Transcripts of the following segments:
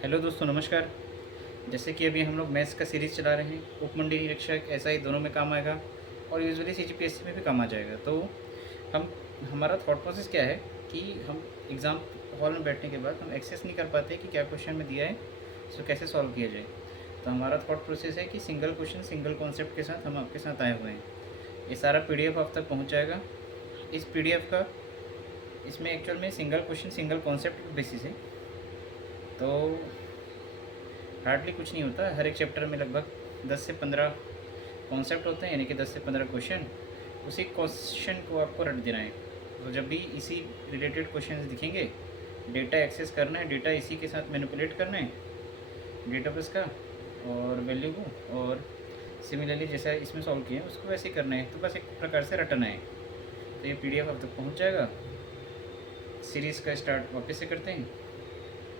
Hello दोस्तों, नमस्कार। जैसे कि अभी हम लोग मैथ्स का सीरीज़ चला रहे हैं, उपमंडलीय निरीक्षक एसआई दोनों में काम आएगा और यूजुअली सीजीपीएससी में भी काम आ जाएगा। तो हम हमारा थॉट प्रोसेस क्या है कि हम एग्ज़ाम हॉल में बैठने के बाद हम एक्सेस नहीं कर पाते कि क्या क्वेश्चन में दिया है, उसको कैसे सॉल्व किया जाए। तो हमारा थॉट प्रोसेस है कि सिंगल क्वेश्चन सिंगल कॉन्सेप्ट के साथ हम आपके साथ आए हुए हैं। ये सारा पीडीएफ आप तक पहुँच जाएगा। इस पीडीएफ का इसमें एक्चुअल में single question single concept basis है। तो हार्डली कुछ नहीं होता। हर एक चैप्टर में लगभग 10 से 15 कॉन्सेप्ट होते हैं, यानी कि 10 से 15 क्वेश्चन। उसी क्वेश्चन को आपको रट देना है। तो जब भी इसी रिलेटेड क्वेश्चन दिखेंगे, डेटा एक्सेस करना है, डेटा इसी के साथ मैनिपुलेट करना है, डेटाबेस का और वैल्यू को, और सिमिलरली जैसा इसमें सॉल्व किया है उसको वैसे ही करना है। तो बस एक प्रकार से रटना है। तो ये पीडीएफ अब तक पहुँच जाएगा। सीरीज़ का स्टार्ट वापस से करते हैं।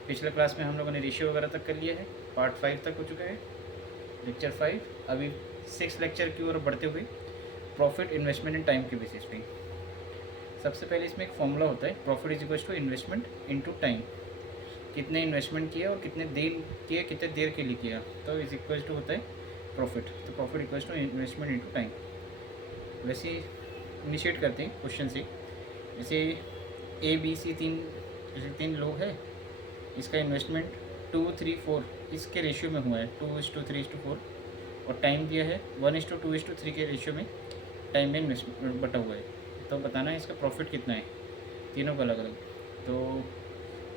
पिछले क्लास में हम लोगों ने रेशियो वगैरह तक कर लिया है, पार्ट 5 तक हो चुका है, लेक्चर 5। अभी 6 लेक्चर की ओर बढ़ते हुए प्रॉफिट इन्वेस्टमेंट एंड टाइम के बेसिस पे सबसे पहले इसमें एक फॉर्मूला होता है, profit is equals to investment into time. कितने इन्वेस्टमेंट किया और कितने देर किया, कितने देर के लिए किया, तो इज इक्वल्स टू होता है प्रॉफिट। तो profit equals to investment into time. वैसे इनिशिएट करते हैं क्वेश्चन से। जैसे ए बी सी तीन लोग हैं, इसका इन्वेस्टमेंट 2, 3, 4 इसके रेशियो में हुआ है, 2:3:4, और टाइम दिया है 1:2:3 के रेशियो में टाइम में इन्वेस्टमेंट बटा हुआ है। तो बताना है इसका प्रॉफिट कितना है, तीनों का अलग अलग। तो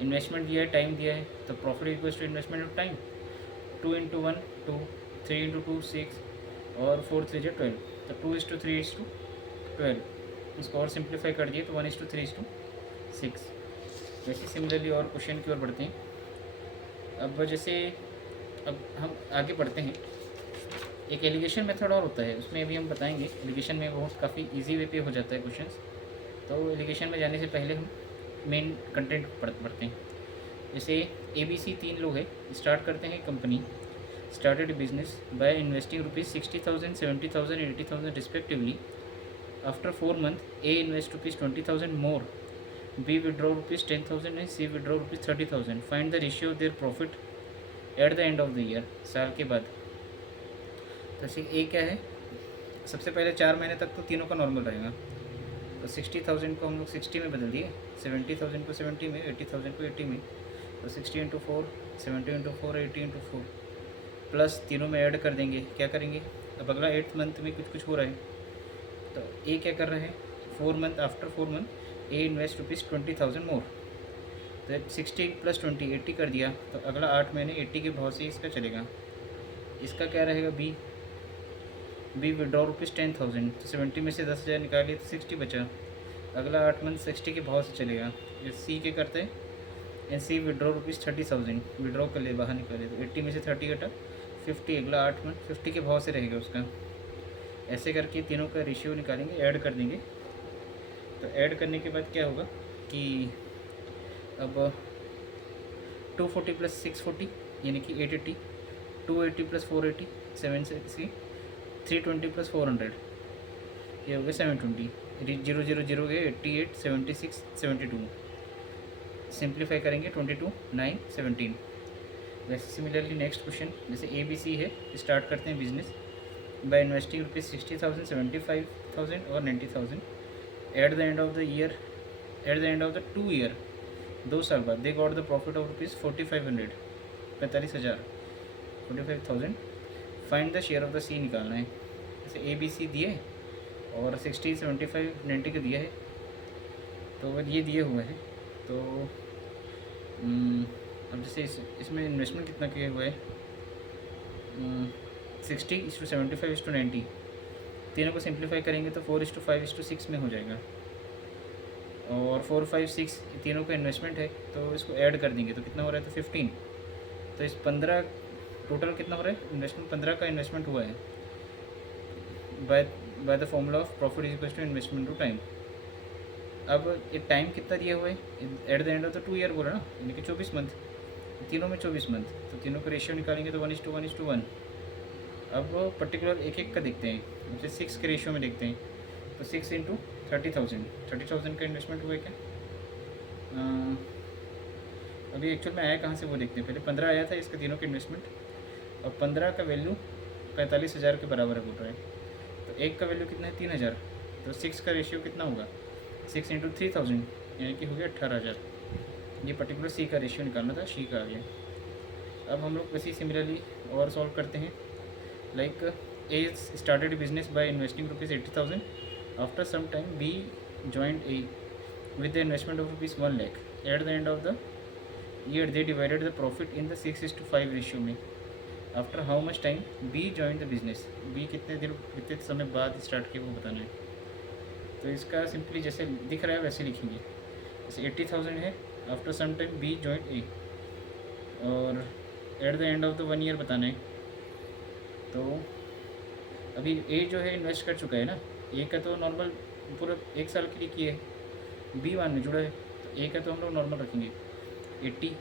इन्वेस्टमेंट दिया है, टाइम दिया है, तो profit equals to investment of time. 2 × 1 2, 3 × 2 6, और 4 3 12। तो 2:3:12। इसको और सिंप्लीफाई कर दिए तो 1:3:6। वैसे सिमिलरली और क्वेश्चन की ओर बढ़ते हैं। अब जैसे अब हम आगे बढ़ते हैं। एक एलिगेशन मेथड और होता है, उसमें अभी हम बताएंगे। एलिगेशन में बहुत काफ़ी इजी वे पे हो जाता है क्वेश्चंस। तो एलिगेशन में जाने से पहले हम मेन कंटेंट पढ़ते हैं। जैसे ABC तीन लोग हैं, स्टार्ट करते हैं company, started business by investing ₹60,000, 70,000, 80,000 respectively. After 4 months A invest ₹20,000 more, B withdraw ₹10,000 and C withdraw ₹30,000. Find the ratio of their profit at the end of the year. साल के बाद। तो ए क्या है, सबसे पहले 4 महीने तक तो तीनों का नॉर्मल रहेगा। तो 60,000 को हम लोग 60 में बदल दिए, 70,000 को 70 में, 80,000 को 80 में। तो 60 × 4, 70 × 4, 80 × 4, प्लस तीनों में ऐड कर देंगे। क्या करेंगे, अब अगला 8th मंथ में कुछ कुछ हो रहा है। तो ए क्या कर रहे हैं, 4 month, आफ्टर 4 month ए इन्वेस्ट ₹20,000 मोर। तो 60 + 20 80 कर दिया। तो अगला 8 महीने 80 के भाव से इसका चलेगा। इसका क्या रहेगा, बी विड्रॉ ₹10,000। तो 70 में से 10,000 निकालिए तो 60 बचा। अगला 8 मंथ 60 के भाव से चलेगा। ये सी के करते हैं, एंड सी विड्रॉ ₹30,000, विड्रॉ कर ले, बाहर निकाले तो 80 में से 30 घटा 50। अगला 8 मंथ 50 के भाव से रहेगा उसका। ऐसे करके तीनों का रेशियो निकालेंगे, ऐड कर देंगे। तो ऐड करने के बाद क्या होगा कि अब 240 + 640 यानी कि 880, 280 + 480 760, 320 + 400 ये हो गया 720। 0 गए 88 76 72। सिंप्लीफाई करेंगे 22 9 17। वैसे सिमिलरली नेक्स्ट क्वेश्चन, जैसे ABC है, स्टार्ट करते हैं बिजनेस बाय इन्वेस्टिंग ₹60,000, 75,000 और 90,000। At the end of the year, at the end of the 2 year, 2 साल बाद, they got the profit of ₹4500, 45,000, 45,000। Find the share of the C निकालना है। जैसे ABC दिए और 60 75 90 का दिया है, तो ये दिए हुए हैं। तो अब जैसे इसमें इन्वेस्टमेंट कितना किया हुआ है, 60:75:90। तीनों को सिंप्लीफाई करेंगे तो 4:5:6 में हो जाएगा। और 4 5 6 तीनों का इन्वेस्टमेंट है, तो इसको ऐड कर देंगे तो कितना हो रहा है, तो 15। तो इस 15 टोटल कितना हो रहा है, इन्वेस्टमेंट 15 का इन्वेस्टमेंट हुआ है by the formula of profit is equals to investment to time. अब ये टाइम कितना दिया हुआ है, at the end of the 2 year बोला ना, यानी कि 24 मंथ। तीनों में 24 मंथ, तो तीनों का रेशियो निकालेंगे तो 1:1:1। अब पर्टिकुलर एक एक का देखते हैं। जैसे 6 के रेशियो में देखते हैं, तो 6 × 30,000, 30,000 का इन्वेस्टमेंट हुआ है क्या, अभी एक्चुअल में आया कहाँ से वो देखते हैं। पहले 15 आया था इसके तीनों के इन्वेस्टमेंट, और 15 का वैल्यू 45,000 के बराबर है बोल रहे हैं। तो एक का वैल्यू कितना है 3,000, तो 6 का रेशियो कितना होगा 6 इंटू 3,000 यानी कि हो गया 18,000। ये पर्टिकुलर सी का रेशियो निकालना था, सी का आ गया। अब हम लोग वैसे सिमिलरली और सॉल्व करते हैं। Like a started business by investing ₹80,000। After some time B joined A with the investment of ₹1 lakh. At the end of the year they divided the profit in the 6:5 ratio में। After how much time B join the business, B कितने समय बाद start किया वो बताना है। तो इसका सिंपली जैसे दिख रहा है वैसे लिखेंगे। जैसे 80,000 है, after some time B join A, और at the end of the 1 year बताना है। तो अभी ए जो है इन्वेस्ट कर चुका है ना, ए का तो नॉर्मल पूरा 1 साल के लिए किए है, बी 1 में जुड़ा है, तो ए का तो हम लोग नॉर्मल रखेंगे 80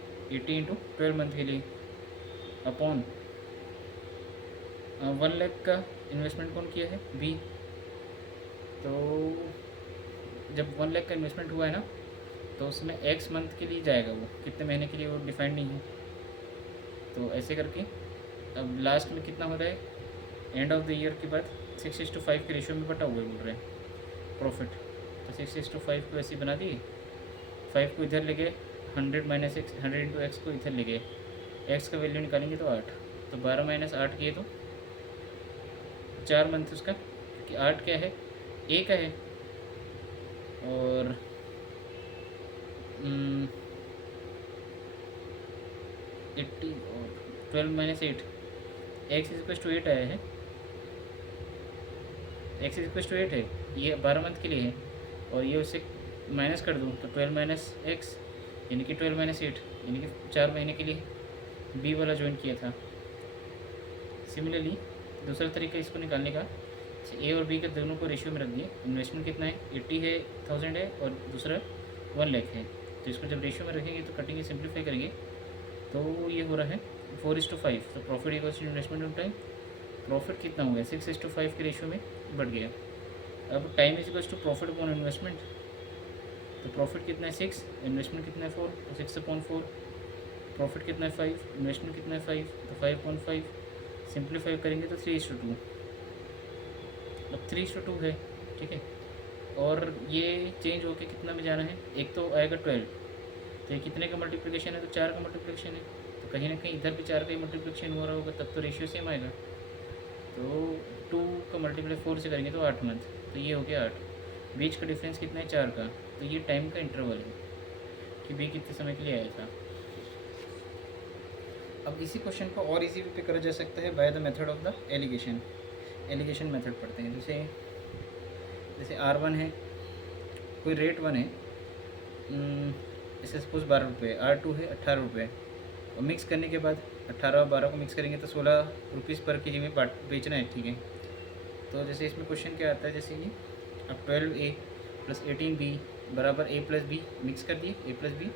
इंटू 12 मंथ के लिए अपॉन 1 लाख का इन्वेस्टमेंट कौन किया है बी। तो जब 1 लाख का इन्वेस्टमेंट हुआ है ना, तो उसमें एक्स मंथ के लिए जाएगा, वो कितने महीने के लिए वो डिफाइंड नहीं है। तो ऐसे करके अब लास्ट में कितना हो रहा है, एंड ऑफ द ईयर के बाद 6:5 के रेशियो में बटा हुआ है बोल रहे हैं प्रॉफिट। तो 6:5 को ऐसे बना दिए, 5 को इधर ले गए, 100 माइनस एक्स, 100 इंटू एक्स को इधर ले गए, एक्स का वैल्यू निकालेंगे तो 8, तो 12 माइनस 8 किए तो 4 मंथ उसका, क्योंकि 8 क्या है ए का है, और 80 और 12 माइनस 8, एक्स इज टू 8 आया है, एक्स इज टू 8 है, ये 12 मंथ के लिए है, और ये उससे माइनस कर दूँ तो 12 माइनस एक्स यानी कि 12 माइनस 8 यानी कि 4 महीने के लिए बी वाला ज्वाइन किया था। सिमिलरली दूसरा तरीका इसको निकालने का, ए और बी के दोनों को रेशियो में रख दिए। इन्वेस्टमेंट कितना है 80,000 है, और दूसरा 1 लाख है, तो इसको जब रेशियो में रखेंगे तो कटेंगे, सिंप्लीफाई करेंगे, तो ये हो रहा है 4:5। तो profit equals investment on time, profit कितना हो गया 6:5 के रेशियो में बढ़ गया। अब time is equals to profit upon investment, तो प्रॉफिट कितना है 6, इन्वेस्टमेंट कितना है 4, तो 6/4, प्रॉफिट कितना है 5, इन्वेस्टमेंट कितना है 5, तो 5/5, सिंप्लीफाई करेंगे तो 3:2, अब 3:2 है, ठीक है। और ये चेंज होके कितना में जाना है, एक तो आएगा 12, तो ये कितने का मल्टीप्लिकेशन है, तो 4 का मल्टीप्लिकेशन है, तो कहीं ना कहीं इधर भी 4 का ही मल्टीप्लिकेशन हो रहा होगा, तब तो रेशियो सेम आएगा। तो 2 का मल्टीप्लाई 4 से करेंगे तो 8 मंथ, तो ये हो गया 8, बीच का डिफरेंस कितना है 4 का, तो ये टाइम का इंटरवल है कि बी कितने समय के लिए आया था। अब इसी क्वेश्चन को और इजी पे करा जा सकता है by the method of the alligation method पढ़ते हैं। जैसे R1 है, कोई रेट 1 है, इसे सपोज 12 रुपये, R2 है 18 रुपये, और मिक्स करने के बाद 18 और 12 को मिक्स करेंगे तो 16 रुपीज़ पर के जी में बेचना है, ठीक है। तो जैसे इसमें क्वेश्चन क्या आता है, जैसे कि अब 12A + 18B बराबर A + B मिक्स कर दिए, A + B,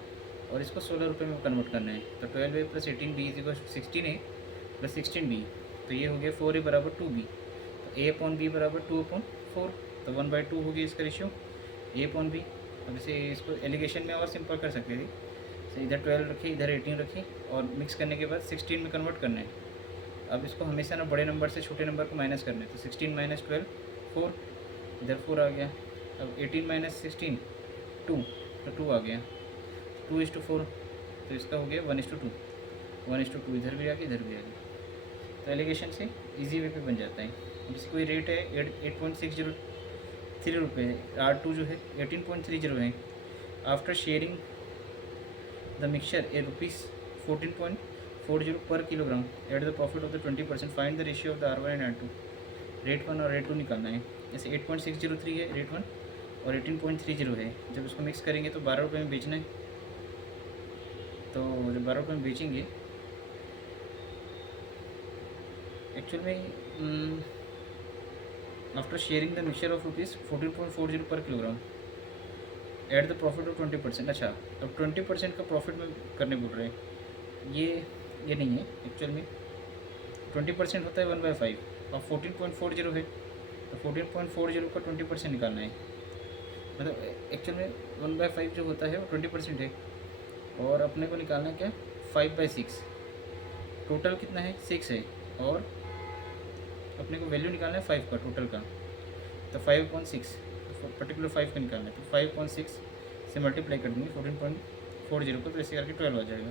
और इसको 16 रुपये में कन्वर्ट करना है। तो 12A + 18B = 16A + 16B, तो ये हो गया 4A बराबर 2B, तो A/B बराबर 2/4, तो 1/2 हो गया इसका रेशियो A/B। अब इसे इसको एलिगेशन में और सिंपल कर सकते थे, तो इधर 12 रखिए, इधर 18 रखिए, और मिक्स करने के बाद 16 में कन्वर्ट करना है। अब इसको हमेशा ना बड़े नंबर से छोटे नंबर को माइनस करना है, तो 16 - 12 4, इधर 4 आ गया। अब 18 - 16 2, तो 2 आ गया, 2:4, तो इसका हो गया 1:2, 1:2 इधर भी आ गया, इधर भी आ गया। तो एलिगेशन से इजी वे पे बन जाता है। जैसे कोई रेट है 8.603 रुपये, R2 जो है 18.30 है। आफ्टर शेयरिंग द मिक्सचर ए ₹14.40 पर kilogram at the profit of the 20%, find the ratio of the R1 and R2। Rate 1 और रेट 2 निकालना है। जैसे 8.603 है रेट 1 और 18.30 है। जब उसको मिक्स करेंगे तो 12 रुपये में बेचना है, तो जब 12 रुपये में बेचेंगे, एक्चुअल में after sharing the mixture of ₹14.40 पर kilogram at the profit of 20%। अच्छा, अब 20% का प्रॉफिट में करने बोल रहे हैं, ये नहीं है एक्चुअल में। 20% होता है 1/5, और 14.40 है, तो 14.40 का 20% निकालना है। मतलब एक्चुअल में 1/5 जो होता है वो 20% है, और अपने को निकालना है क्या, 5/6। टोटल कितना है, 6 है, और अपने को वैल्यू निकालना है 5 का टोटल का। तो 5/6 पर्टिकुलर 5 का निकालना है, तो 5/6 से मल्टीप्लाई कर देंगे 14.40 को, तो ऐसे करके 12 आ जाएगा।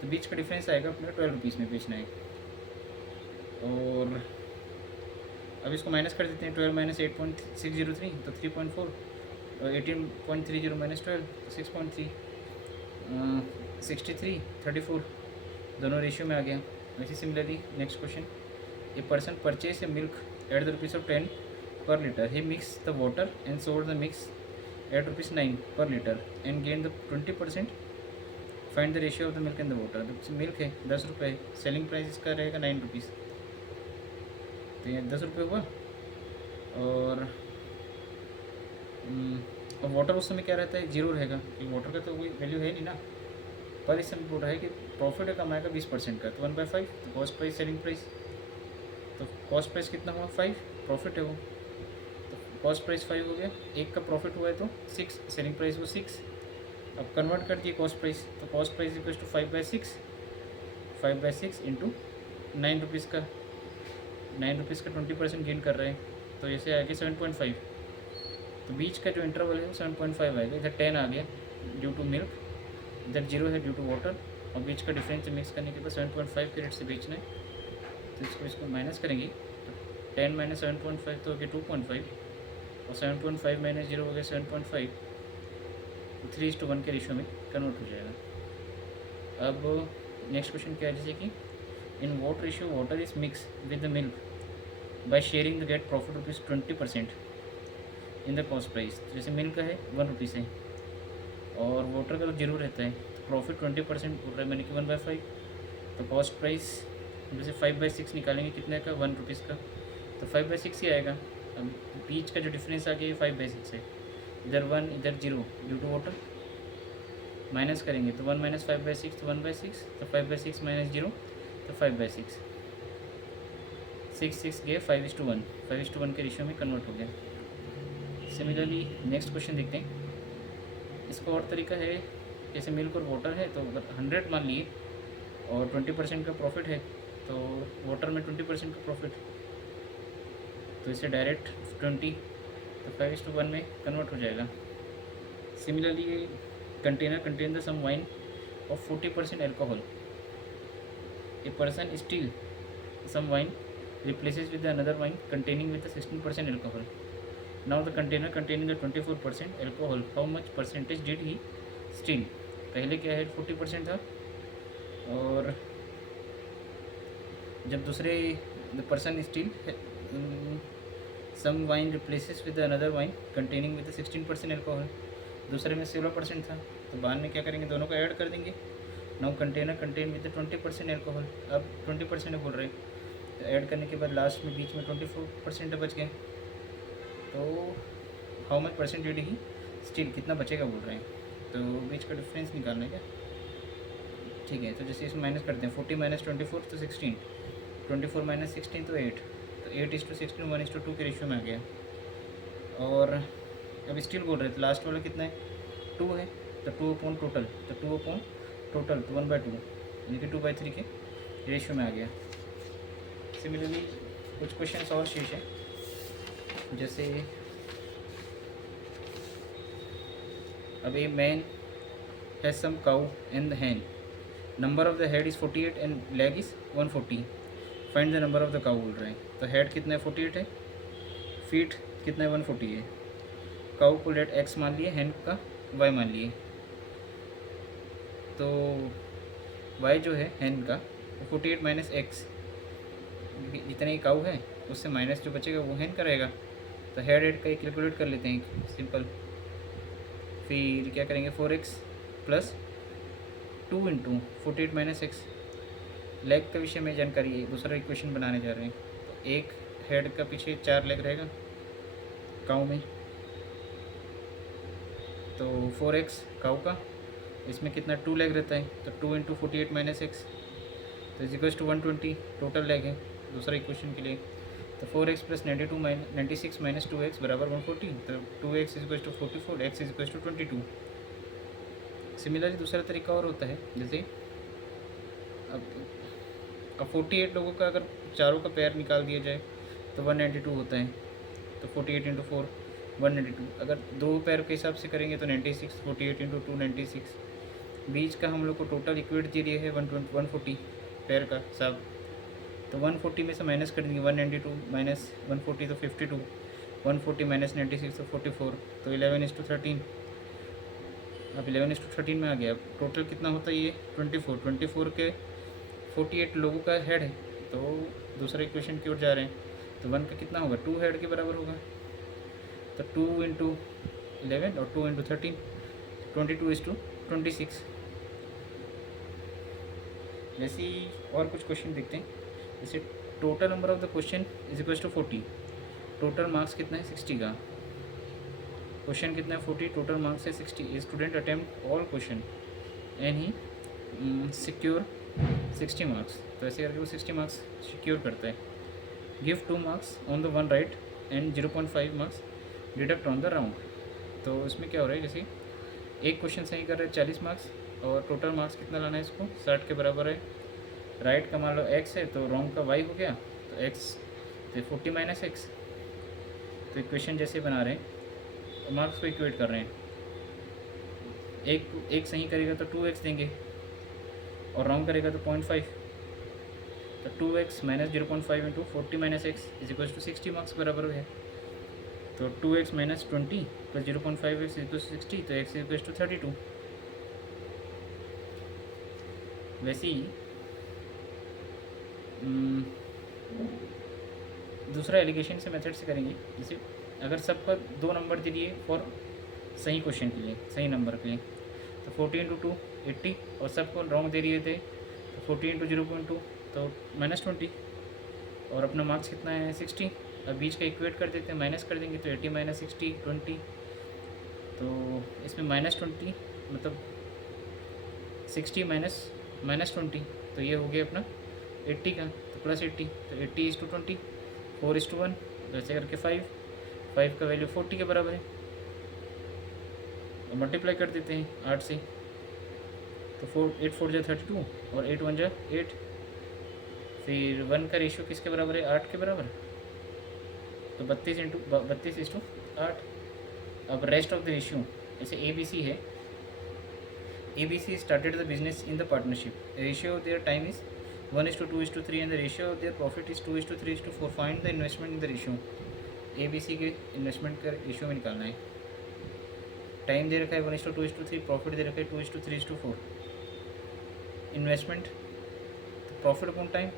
तो बीच का डिफरेंस आएगा अपने 12 रुपीज़ में बेचना है। और अब इसको माइनस कर देते हैं, 12 माइनस 8.603 तो 3.4, और 18.30 माइनस 12 तो 6.3, 63 34 दोनों रेशियो में आ गया। वैसे similarly next question, a person purchase a milk at the rupees of 10 per liter. He mixed the water and sold the mix at rupees 9 per liter and gained the 20%. Find the ratio of the milk and the water. तो milk है 10 रुपये, selling price इसका रहेगा 9 rupees, तो ये 10 रुपये हुआ। और वाटर उस समय क्या रहता है, जीरो रहेगा, क्योंकि वाटर का तो कोई वैल्यू है नहीं ना। पर इस समय बोल रहा है कि प्रॉफिट कमाएगा 20% का, तो 1/5, तो कॉस्ट प्राइस सेलिंग प्राइस, तो कॉस्ट प्राइस कितना हुआ 5, प्रॉफिट है वो, कॉस्ट प्राइस 5 हो गया, एक का प्रॉफिट हुआ है तो 6, सेलिंग प्राइस वो 6। अब कन्वर्ट कर दिए कॉस्ट प्राइस, तो cost price equals to 5/6 into 9 rupees का, 9 रुपीज़ का 20% गेन कर रहे हैं, तो जैसे आ गया 7.5। तो बीच का जो इंटरवल है वो 7.5 आएगा। इधर 10 आ गया ड्यू टू मिल्क, इधर 0 है ड्यू टू वाटर, और बीच का डिफरेंस मिक्स करने के बाद 7.5 के रेट से बेचना है। तो इसको माइनस करेंगे, तो 10 माइनस 7.5 तो हो गया 2.5, और 7.5 माइनस 0 हो गया 7.5, तो 3:1 के रेशियो में कन्वर्ट हो जाएगा। अब नेक्स्ट क्वेश्चन क्या है, जैसे कि in what ratio water is mix with the milk by sharing the gate profit rupees 20% in the cost price. जैसे मिल्क का है 1 रुपीज़ है, और वाटर का तो 0 रहता है, तो प्रॉफिट 20% बोल रहा है मैंने कि 1/5, तो कॉस्ट प्राइस जैसे 5/6 निकालेंगे कितने का, 1 रुपीज़ का, तो 5/6 ही आएगा। अब बीच का जो डिफरेंस आ गया ये 5/6 है, इधर 1 इधर 0 ड्यू टू वाटर, माइनस करेंगे तो 1 माइनस 5/6 तो 1/6, तो 5/6 माइनस 0 तो 5/6, 6 गए 5:1, 5:1 के रेशियो में कन्वर्ट हो गया। सिमिलरली नेक्स्ट क्वेश्चन देखते हैं। इसका और तरीका है, जैसे मिल्क और वाटर है, तो अगर 100 मान लिए और 20% का प्रॉफिट है, तो वाटर में 20% का प्रॉफिट, तो इसे डायरेक्ट 20, तो 5:1 में कन्वर्ट हो जाएगा। Similarly container contain the some wine of 40% alcohol, a person steal some wine replaces with another wine containing with a 16% alcohol. Now the container containing the 24% alcohol, how much percentage did he steal? पहले क्या है 40% था, और जब दूसरे the person steal some wine replaces with another wine containing with a 16% alcohol, दूसरे में 16% था, तो बाद में क्या करेंगे, दोनों को ऐड कर देंगे। Now container contain with 20% alcohol, अब 20% बोल रहे हैं, तो ऐड करने के बाद लास्ट में बीच में 24% बच गए, तो how much percent did he steel, कितना बचेगा बोल रहे हैं, तो बीच का डिफरेंस निकालना है क्या, ठीक है। तो जैसे इसमें माइनस करते हैं, 40 माइनस 24 तो 16, 24 माइनस 16 तो 8, तो 8:16 1:2 के रेशियो में आ गया। और अब स्टील बोल रहे थे, लास्ट वाला कितना है 2 है, तो 2/टोटल, तो 2/टोटल तो 1/2 यानी कि 2/3 के रेशियो में आ गया। सिमिलरली कुछ क्वेश्चन और शेष है, जैसे अब a man has some cow and the hen, number of the head is 48 and leg is 140, find the number of the cow बोल रहे हैं। तो हेड कितना है 48 है, फीट कितना है 140 है, काउ को लेट एक्स मान लिए, हैन का वाई मान लिए, तो वाई जो है हैन का 48 माइनस एक्स, जितने ही काऊ है उससे माइनस जो बचेगा वो हैन करेगा, तो हेड का ही कैलकुलेट कर लेते हैं सिंपल। फिर क्या करेंगे 4x plus 2 into 48 minus x, leg का विषय में जानकारी है, दूसरा इक्वेशन बनाने जा रहे हैं, तो एक हेड का पीछे 4 लेग रहेगा काऊ में, तो 4x काऊ का, इसमें कितना 2 लेग रहता है, तो 2 इंटू 48 माइनस एक्स, तो इक्वल्स टू 120 टोटल लेग है दूसरा इक्वेशन के लिए। तो 4x प्लस 96 माइनस 2x बराबर 140, तो 2x is equals to 44, x is equals to 22। Similarly दूसरा तरीका और होता है, जैसे अब 48 लोगों का अगर चारों का पेयर निकाल दिया जाए तो 192 होता है। तो 48 इंटू 4 192। अगर दो पैर के हिसाब से करेंगे तो 96, 48 इंटू 2 96। बीच का हम लोग को टोटल इक्विट दे दिया है 140 पैर का सब। तो 140 में से माइनस कर देंगे 192 माइनस 140 तो 52, 140 माइनस 96 तो 44, तो 11:13। अब 11:13 में आ गया। अब टोटल कितना होता है ये 24 के 48 लोगों का हेड है, तो दूसरे इक्वेशन की ओर जा रहे हैं। तो 1 का कितना होगा 2 हेड के बराबर होगा। तो 2 इंटू 11 और 2 इंटू 13 22:26। वैसे ही और कुछ क्वेश्चन देखते हैं। जैसे total number of the question is equal to 40, total marks कितना है 60 का। क्वेश्चन कितना है 40, टोटल मार्क्स है 60। Student attempt all question and he secure 60 marks. तो ऐसे करके वो 60 मार्क्स सिक्योर करता है। Give 2 marks on the one right and 0.5 marks deduct on the round. तो इसमें क्या हो रहा है, जैसे एक क्वेश्चन सही कर रहा है 40 मार्क्स और टोटल मार्क्स कितना लाना है इसको 60 के बराबर है। राइट का मान लो x है तो रॉन्ग का y हो गया, तो x तो 40 माइनस एक्स। तो इक्वेशन जैसे बना रहे हैं मार्क्स को इक्वेट कर रहे हैं। एक सही करेगा तो 2x देंगे और रॉन्ग करेगा तो 0.5। तो 2x minus 0.5 into 40 minus x is equal to 60 marks बराबर है। तो 2x minus 20 plus 0.5x is equal to 60, तो x इज इक्वल टू 32। वैसे ही दूसरा एलिगेशन से मेथड से करेंगे। जैसे अगर सबका 2 नंबर दे दिए फॉर सही क्वेश्चन के लिए, सही नंबर के लिए, तो 40 इंटू 2 80 और सबको रॉन्ग दे दिए थे तो 40 इंटू 0.2 तो -20 और अपना मार्क्स कितना है 60। अब बीच का इक्वेट कर देते हैं, माइनस कर देंगे तो 80 माइनस 60 20। तो इसमें -20 मतलब 60 माइनस 20, तो ये हो गया अपना 80 का, तो प्लस 80, तो 80:20 4:1, तो ऐसे करके 5 का वैल्यू 40 के बराबर है। और मल्टीप्लाई कर देते हैं 8 से, तो 8 4 जा 32 और 8 1 जा 8। फिर 1 का रेशियो किसके बराबर है 8 के बराबर, तो 32:8। अब रेस्ट ऑफ द रेशियो, जैसे ABC है, ABC started the business in the partnership. The ratio of their time is 1:2:3 and the ratio of their profit is 2:3:4. Find the investment in the ratio. ABC के investment का ratio में निकालना है। Time दे रखा है 1:2:3, profit दे रखा है 2:3:4। इन्वेस्टमेंट तो प्रॉफिट अपॉन टाइम,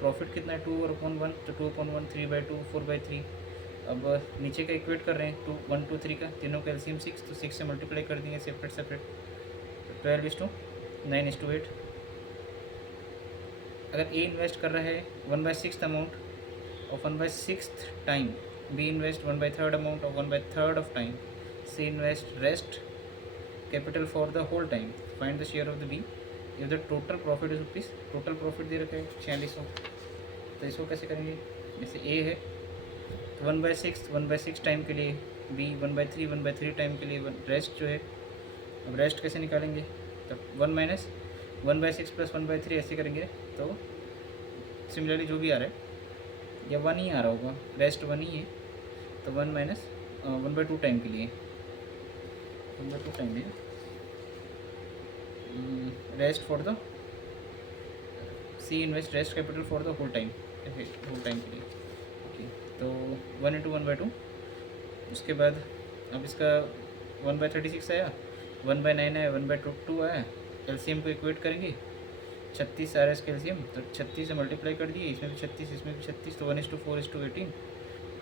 प्रॉफिट कितना है 2/1, तो 2/1 3/2 4/3। अब नीचे का इक्वेट कर रहे हैं 2 1 2 3 का, तीनों का एलसीएम 6, तो 6 से मल्टीप्लाई कर देंगे सेपरेट। 12:9:8। अगर ए इन्वेस्ट कर रहा है 1/6 amount of 1/6 time, B invest 1/3 amount of 1/3 of time, C invest rest capital for the whole time. Find the share of the B if the total profit is rupees. Total profit दे रखा है 4600, तो इसको कैसे करेंगे, जैसे ए है तो 1/6 टाइम के लिए, बी 1/3 टाइम के लिए, रेस्ट जो है। अब रेस्ट कैसे निकालेंगे, तो 1 माइनस 1/6 प्लस 1/3 ऐसे करेंगे, तो सिमिलरली जो भी आ रहा है या 1 ही आ रहा होगा, रेस्ट 1 ही है, तो 1 माइनस 1/2 टाइम के लिए 1/2 टाइम है rest for the C invest rest capital for the whole time के लिए। ओके, तो 1 × 1/2। उसके बाद अब इसका 1/36 आया, 1/9 आया, 1/2 आया। एलसीएम को इक्वेट करेंगे, 36 आ रहा है इसका एलसीएम, तो 36 से मल्टीप्लाई कर दिए, इसमें भी 36 इसमें भी 36, तो 1:4:18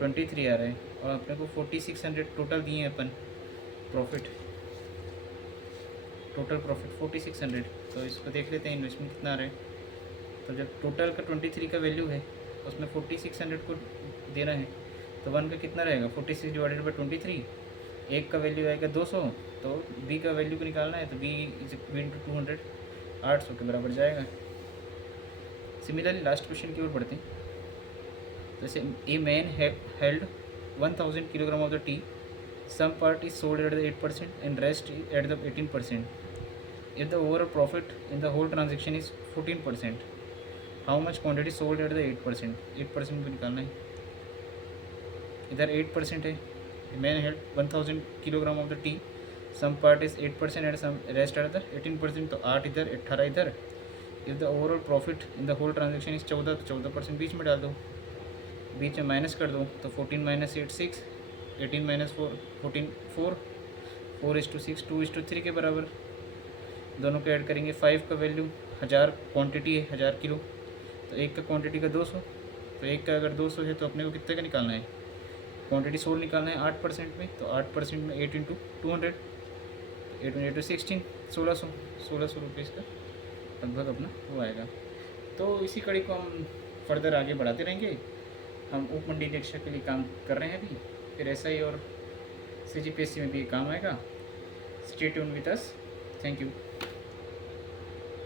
23 आ रहा है। और अपने को 4600 टोटल दिए हैं अपन प्रॉफिट, टोटल प्रॉफिट 4600। तो इसको देख लेते हैं इन्वेस्टमेंट कितना आ रहा है। तो जब टोटल का 23 का वैल्यू है उसमें 4600 को देना है, तो 1 का कितना रहेगा 46 डिवाइडेड बाई 23। एक का वैल्यू आएगा 200, तो बी का वैल्यू को निकालना है, तो बी × 200 800 के बराबर जाएगा। सिमिलरली लास्ट क्वेश्चन की ओर बढ़ते हैं। जैसे a man held 1000 kilogram of the tea, some part is sold at the 8% and rest at the 18%। if the overall profit in the whole transaction is 14%, how much quantity sold at the 8%? 8% भी निकालना है, इधर 8% है, मैंने had 1000 kilogram of the tea, some part is 8% and some rest are the 18%, तो 8 इधर 18 इधर। If the overall profit in the whole transaction is 14, तो 14% बीच में डाल दो, बीच में माइनस कर दो, तो 14 माइनस 8 6, 18 माइनस 4 14 4, 4:6 2:3 के बराबर। दोनों को ऐड करेंगे, 5 का वैल्यू 1000 क्वांटिटी है, 1000 किलो, तो एक का क्वांटिटी का 200, तो एक का अगर 200 है तो अपने को कितने का निकालना है, क्वांटिटी सोल्ड निकालना है 8% में, तो 8% में 8 इंटू 200, 8 में 8 16, 1600 रुपीज़ का लगभग अपना वो आएगा। तो इसी कड़ी को हम फर्दर आगे बढ़ाते रहेंगे। हम उप मंडी निरीक्षक के लिए काम कर रहे हैं अभी, फिर SI और CGPSC में भी काम आएगा। Stay tune with us, thank you.